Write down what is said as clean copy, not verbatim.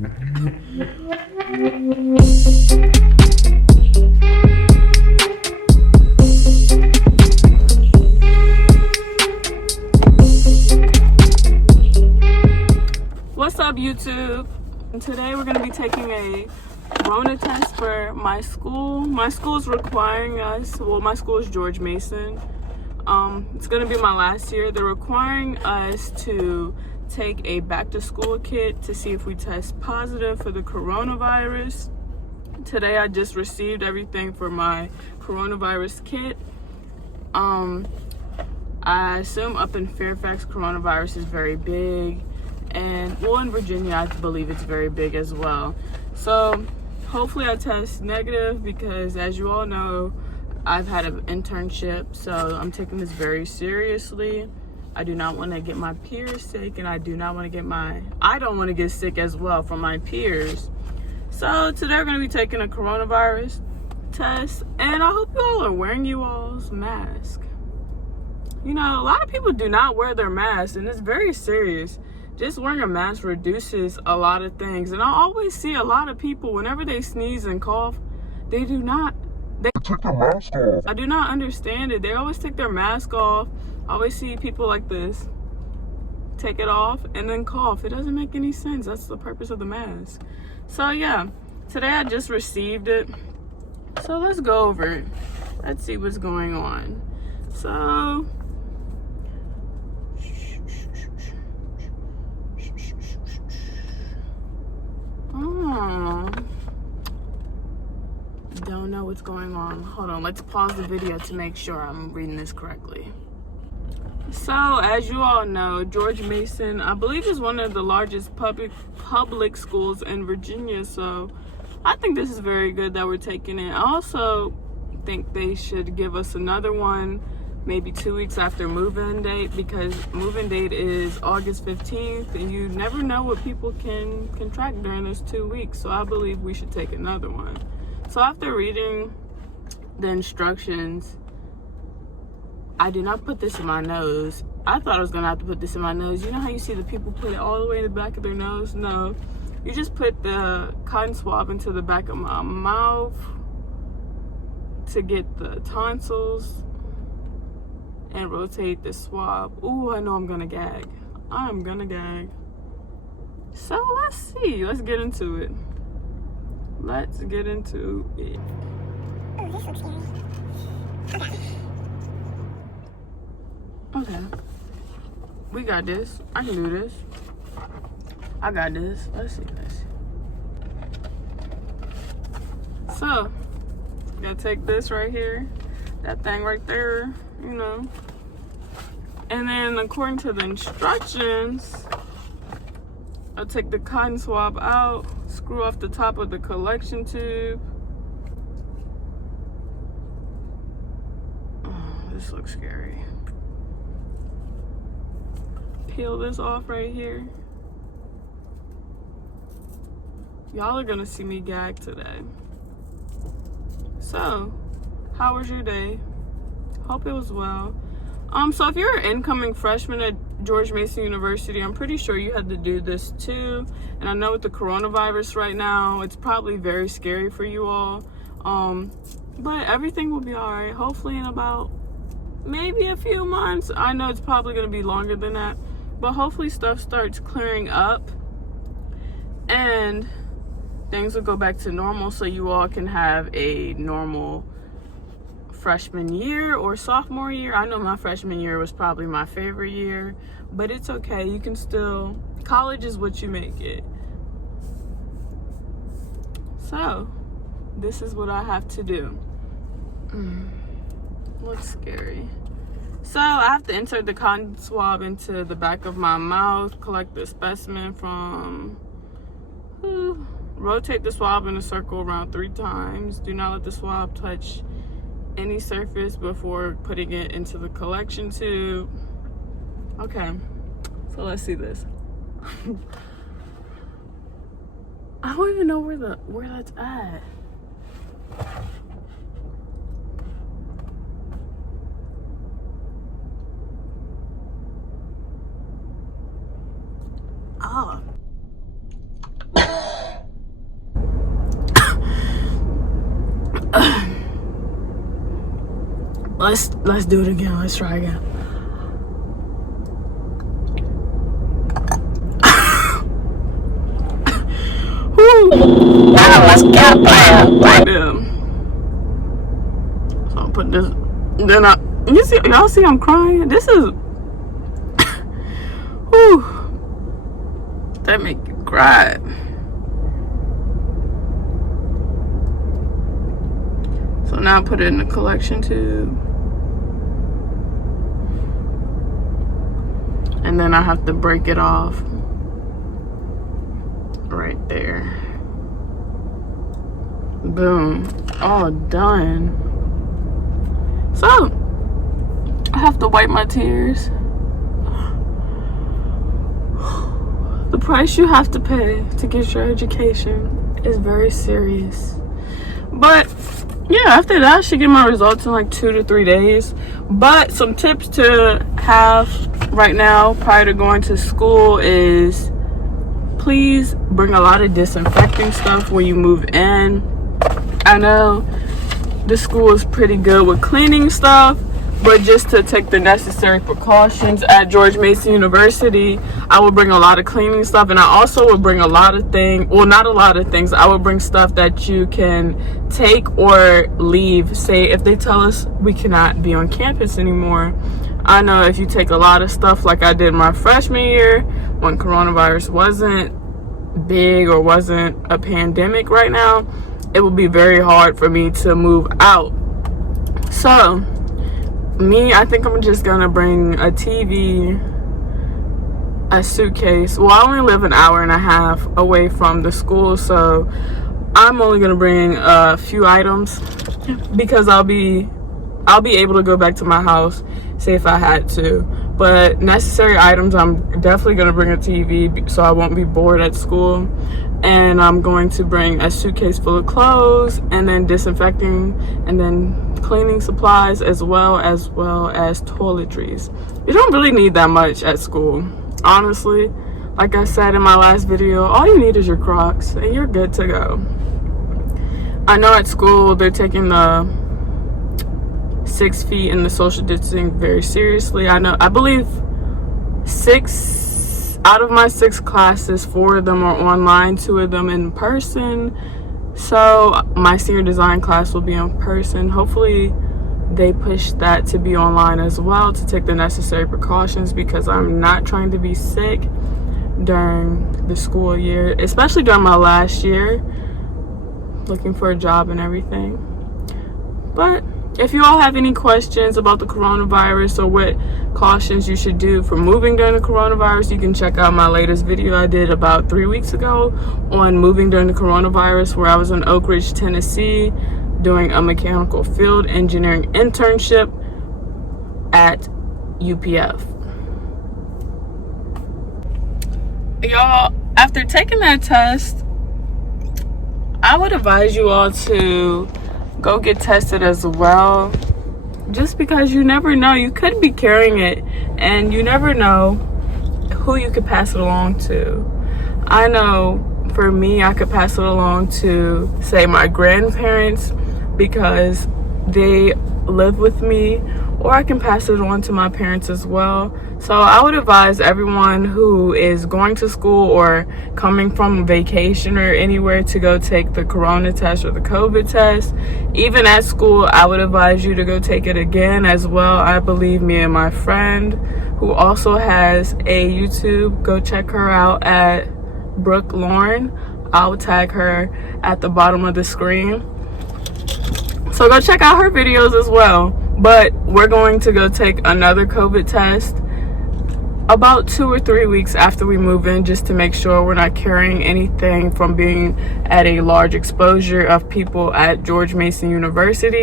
What's up, YouTube? Today we're going to be taking a Rona test for my school. My school is requiring us, well, my school is George Mason. It's going to be my last year. They're requiring us to take a back to school kit to see if we test positive for the coronavirus. Today I just received everything for my coronavirus kit. I assume up in Fairfax coronavirus is very big, and well, in Virginia I believe it's very big as well. So hopefully I test negative, because as you all know, I've had an internship, so I'm taking this very seriously. I do not want to get my peers sick, and I don't want to get sick as well from my peers. So today we're going to be taking a coronavirus test, and I hope you all are wearing you all's mask. You know, a lot of people do not wear their masks, and it's very serious. Just wearing a mask reduces a lot of things. And I always see a lot of people, whenever they sneeze and cough, they take their mask off. I do not understand it. They always take their mask off. I always see people like this take it off and then cough. It doesn't make any sense. That's the purpose of the mask. So yeah, today I just received it. So let's go over it. Let's see what's going on. So don't know what's going on. Hold on, let's pause the video to make sure I'm reading this correctly. So as you all know, George Mason, I believe, is one of the largest public schools in Virginia. So I think this is very good that we're taking it. I also think they should give us another one maybe 2 weeks after move-in date, because move-in date is August 15th, and you never know what people can contract during those 2 weeks. So I believe we should take another one. So after reading the instructions, I did not put this in my nose. I thought I was gonna have to put this in my nose. You know how you see the people put it all the way in the back of their nose? No, you just put the cotton swab into the back of my mouth to get the tonsils and rotate the swab. Ooh, I know I'm gonna gag. I'm gonna gag. So let's see, let's get into it. Let's get into it. Oh, this looks scary. Okay. We got this. I can do this. I got this. Let's see. So, gotta take this right here. That thing right there, you know. And then according to the instructions, I'll take the cotton swab out, screw off the top of the collection tube. Oh, this looks scary. Peel this off right here. Y'all are gonna see me gag today. So, how was your day? Hope it was well. So if you're an incoming freshman at George Mason University, I'm pretty sure you had to do this too. And I know with the coronavirus right now, it's probably very scary for you all. But everything will be all right. Hopefully in about maybe a few months. I know it's probably going to be longer than that, but hopefully stuff starts clearing up and things will go back to normal, so you all can have a normal freshman year or sophomore year. I know my freshman year was probably my favorite year, but it's okay. You can still, college is what you make it. So this is what I have to do. Looks scary. So I have to insert the cotton swab into the back of my mouth, collect the specimen from, rotate the swab in a circle around 3 times. Do not let the swab touch any surface before putting it into the collection tube. Okay, so let's see this. I don't even know where that's at. Oh. Let's do it again. Let's try again. Let's get a plan. Yeah. So I'll put this. Then y'all see I'm crying. This is. Whew. That make you cry. So now I put it in the collection tube. And then I have to break it off right there. Boom. All done. So I have to wipe my tears. The price you have to pay to get your education is very serious. But yeah, after that I should get my results in like 2 to 3 days. But some tips to have right now prior to going to school is please bring a lot of disinfecting stuff when you move in. I know the school is pretty good with cleaning stuff, but just to take the necessary precautions at George Mason University, I would bring a lot of cleaning stuff, and I also would bring a lot of things, well, not a lot of things, I would bring stuff that you can take or leave. Say if they tell us we cannot be on campus anymore, I know if you take a lot of stuff like I did my freshman year when coronavirus wasn't big or wasn't a pandemic right now, it will be very hard for me to move out. So me, I think I'm just gonna bring a TV, a suitcase. Well, I only live an hour and a half away from the school, so I'm only gonna bring a few items because I'll be able to go back to my house, say if I had to. But necessary items, I'm definitely gonna bring a TV so I won't be bored at school. And I'm going to bring a suitcase full of clothes, and then disinfecting, and then cleaning supplies, as well as toiletries. You don't really need that much at school, honestly. Like I said in my last video, all you need is your Crocs and you're good to go. I know at school they're taking the 6 feet and the social distancing very seriously. I believe 6 out of my 6 classes, 4 of them are online, 2 of them in person. So my senior design class will be in person. Hopefully they push that to be online as well to take the necessary precautions, because I'm not trying to be sick during the school year, especially during my last year looking for a job and everything. But if you all have any questions about the coronavirus or what cautions you should do for moving during the coronavirus, you can check out my latest video I did about 3 weeks ago on moving during the coronavirus, where I was in Oak Ridge, Tennessee, doing a mechanical field engineering internship at UPF. Y'all, after taking that test, I would advise you all to go get tested as well, just because you never know, you could be carrying it and you never know who you could pass it along to. I know for me, I could pass it along to, say, my grandparents because they live with me, or I can pass it on to my parents as well. So I would advise everyone who is going to school or coming from vacation or anywhere to go take the corona test or the COVID test. Even at school, I would advise you to go take it again as well. I believe me and my friend who also has a YouTube, go check her out at Brooke Lauren. I'll tag her at the bottom of the screen. So go check out her videos as well. But we're going to go take another COVID test about 2 or 3 weeks after we move in, just to make sure we're not carrying anything from being at a large exposure of people at George Mason University.